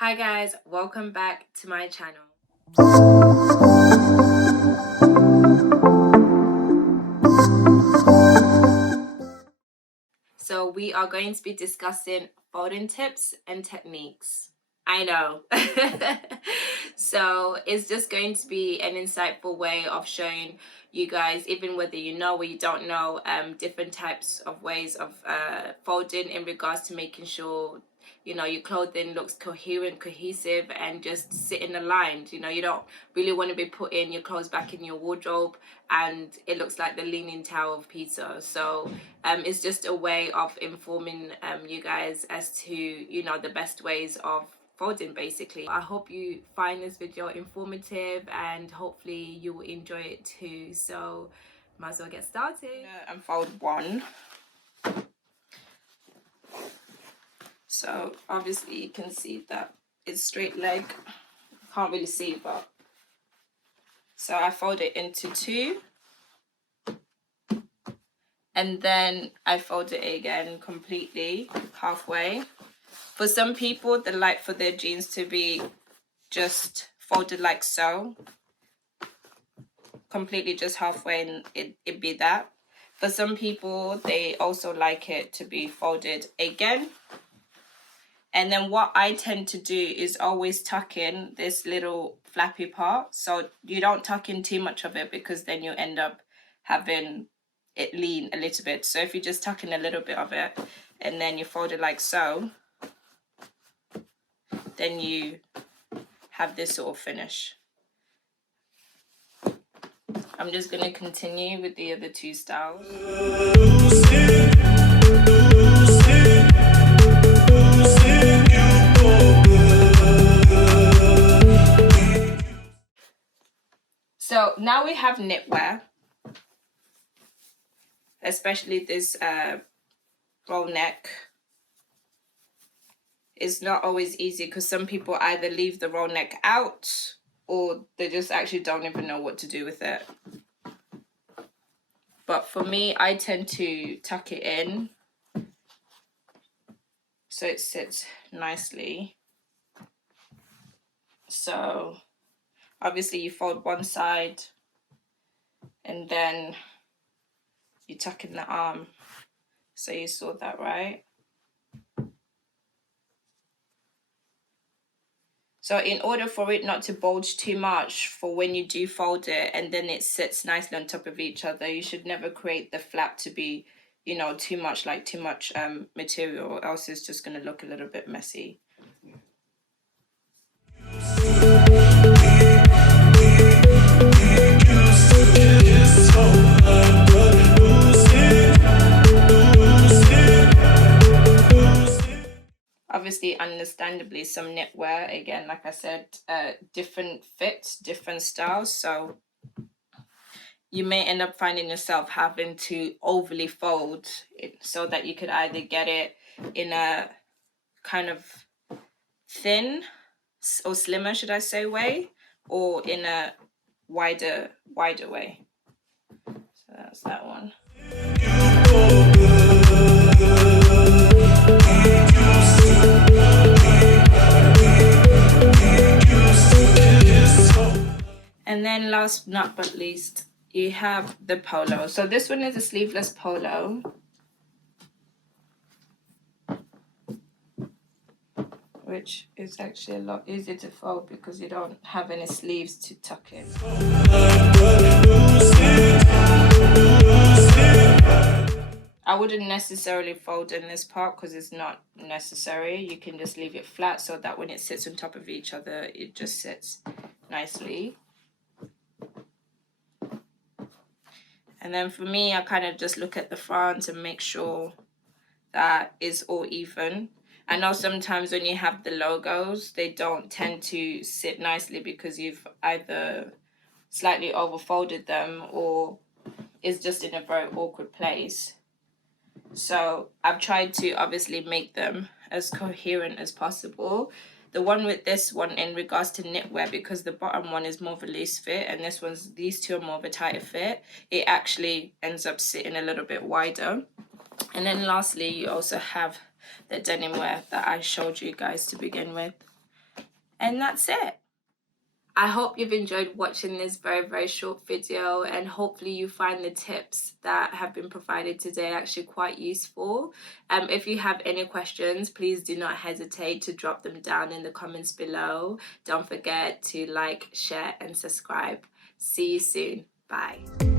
Hi guys, welcome back to my channel. So we are going to be discussing folding tips and techniques. I know. So it's just going to be an insightful way of showing you guys, even whether you know or you don't know, different types of ways of folding in regards to making sure your clothing looks coherent, cohesive, and just sitting aligned. You don't really want to be putting your clothes back in your wardrobe and it looks like the Leaning Tower of Pisa. So it's just a way of informing you guys as to the best ways of folding. Basically, I hope you find this video informative and hopefully you will enjoy it too. So might as well get started. And fold one. So obviously you can see that it's straight leg. Can't really see, but so I fold it into two, and then I fold it again completely halfway. For some people, they like for their jeans to be just folded like so, completely just halfway, and it be that. For some people, they also like it to be folded again. And then what I tend to do is always tuck in this little flappy part. So you don't tuck in too much of it because then you end up having it lean a little bit. So if you just tuck in a little bit of it and then you fold it like so, then you have this sort of finish. I'm just going to continue with the other two styles. So now we have knitwear, especially this roll neck. It's not always easy because some people either leave the roll neck out or they just actually don't even know what to do with it. But for me, I tend to tuck it in so it sits nicely. So obviously you fold one side and then you tuck in the arm. So you saw that, right? So in order for it not to bulge too much for when you do fold it and then it sits nicely on top of each other, you should never create the flap to be, too much material, or else it's just going to look a little bit messy. Obviously, understandably, some knitwear, again, like I said, different fits, different styles. So you may end up finding yourself having to overly fold it so that you could either get it in a kind of thin or slimmer, should I say, way, or in a wider way. So that's that one. And then last but not least, you have the polo. So this one is a sleeveless polo. Which is actually a lot easier to fold because you don't have any sleeves to tuck in. I wouldn't necessarily fold in this part because it's not necessary. You can just leave it flat so that when it sits on top of each other, it just sits nicely. And then for me, I kind of just look at the front and make sure that is all even. I know sometimes when you have the logos, they don't tend to sit nicely because you've either slightly overfolded them or it's just in a very awkward place. So I've tried to obviously make them as coherent as possible. The one with this one in regards to knitwear, because the bottom one is more of a loose fit and these two are more of a tighter fit, it actually ends up sitting a little bit wider. And then lastly, you also have the denim wear that I showed you guys to begin with. And that's it. I hope you've enjoyed watching this very short video, and hopefully you find the tips that have been provided today actually quite useful. If you have any questions, please do not hesitate to drop them down in the comments below. Don't forget to like, share and subscribe. See you soon. Bye.